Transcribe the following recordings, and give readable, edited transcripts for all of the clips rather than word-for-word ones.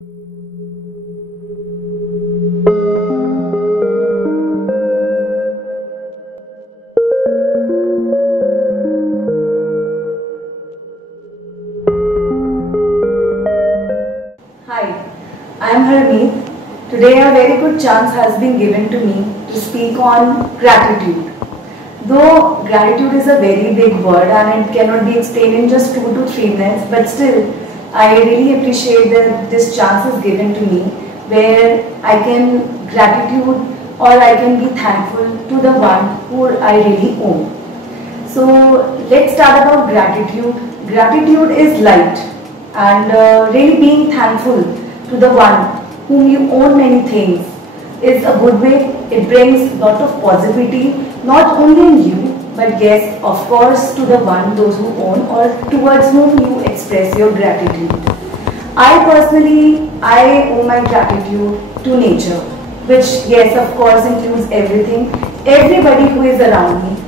Hi, I am Harmeet. Today a very good chance has been given to me to speak on gratitude. Though gratitude is a very big word and it cannot be explained in just 2 to 3 minutes, but still I really appreciate that this chance is given to me where I can gratitude or I can be thankful to the one who I really own. So let's start about gratitude. Gratitude is light and really being thankful to the one whom you own many things is a good way. It brings lot of positivity not only in you but yes, of course, to the one those who own or towards whom you express your gratitude. I personally owe my gratitude to nature, which yes, of course, includes everything, everybody who is around me.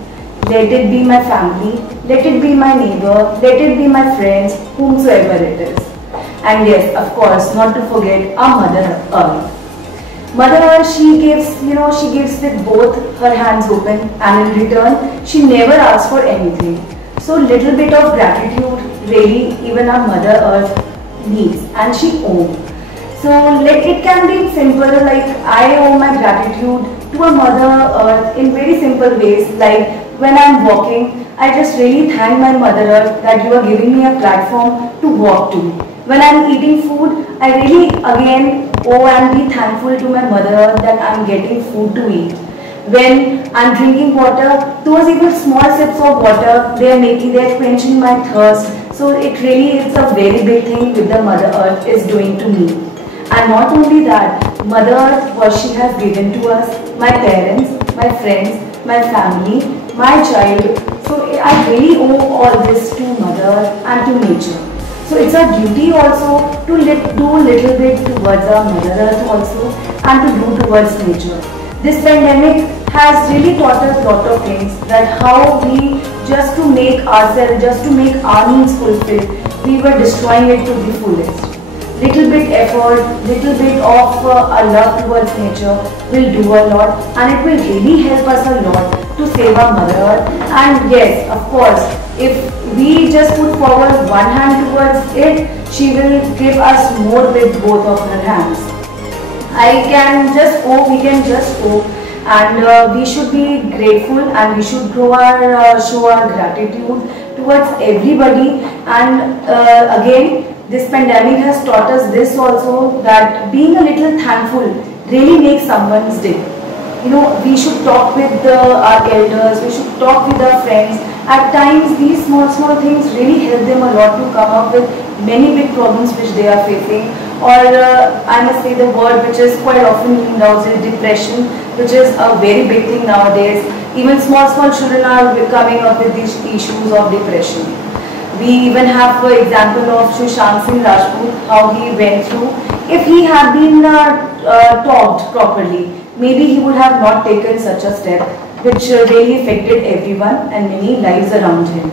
Let it be my family, let it be my neighbor, let it be my friends, whomsoever it is. And yes, of course, not to forget our Mother Earth. Mother Earth, she gives with both her hands open, and in return, she never asks for anything. So little bit of gratitude really even our Mother Earth needs and she owns. So it can be simple, like I owe my gratitude to a Mother Earth in very simple ways, like when I am walking, I just really thank my Mother Earth that you are giving me a platform to walk to. When I am eating food, I really again owe and be thankful to my Mother Earth that I am getting food to eat. When I am drinking water, those even small sips of water, they are quenching my thirst. So it really is a very big thing which the Mother Earth is doing to me. And not only that, Mother Earth, what she has given to us, my parents, my friends, my family, my child. So I really owe all this to Mother Earth and to nature. So it's our duty also to do a little bit towards our Mother Earth also and to do towards nature. This pandemic has really taught us a lot of things, that how we just to make ourselves, just to make our needs fulfilled, we were destroying it to the fullest. Little bit effort, little bit of a love towards nature will do a lot, and it will really help us a lot to save our Mother Earth. And yes, of course, if we just put forward one hand towards it, she will give us more with both of her hands. We can just owe, and we should be grateful, and we should show our gratitude towards everybody. And again, this pandemic has taught us this also, that being a little thankful really makes someone's day. We should talk with our elders, we should talk with our friends. At times, these small things really help them a lot to come up with many big problems which they are facing. Or I must say the word which is quite often used out is depression, which is a very big thing nowadays. Even small children are coming up with these issues of depression. We even have the example of Sushant Singh Rajput, how he went through. If he had been taught properly, maybe he would have not taken such a step, which really affected everyone and many lives around him.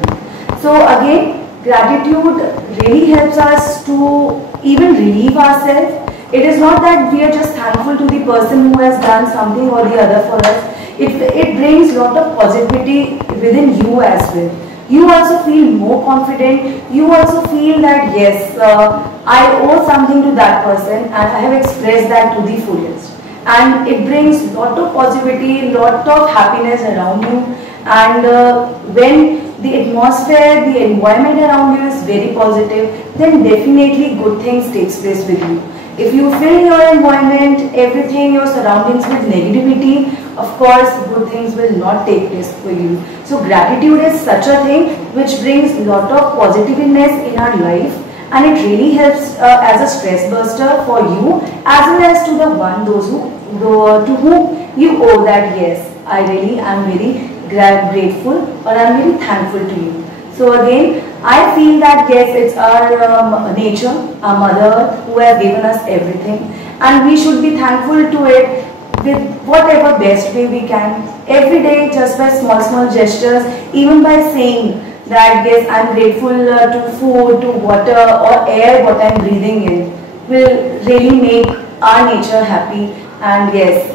So again, gratitude really helps us to even relieve ourselves. It is not that we are just thankful to the person who has done something or the other for us. It brings a lot of positivity within you as well. You also feel more confident. You also feel that yes, I owe something to that person and I have expressed that to the fullest. And it brings lot of positivity, lot of happiness around you. And when the atmosphere, the environment around you is very positive, then definitely good things takes place with you. If you fill your environment, everything, your surroundings with negativity, of course, good things will not take place for you. So gratitude is such a thing which brings a lot of positiveness in our life, and it really helps as a stress buster for you as well as to the one to whom you owe that yes, I really am very grateful or I am very thankful to you. So again, I feel that yes, it's our nature, our Mother Earth who has given us everything, and we should be thankful to it with whatever best way we can. Every day, just by small gestures, even by saying that yes, I'm grateful to food, to water or air what I'm breathing in. will really make our nature happy. And yes,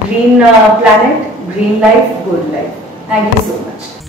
green planet, green life, good life. Thank you so much.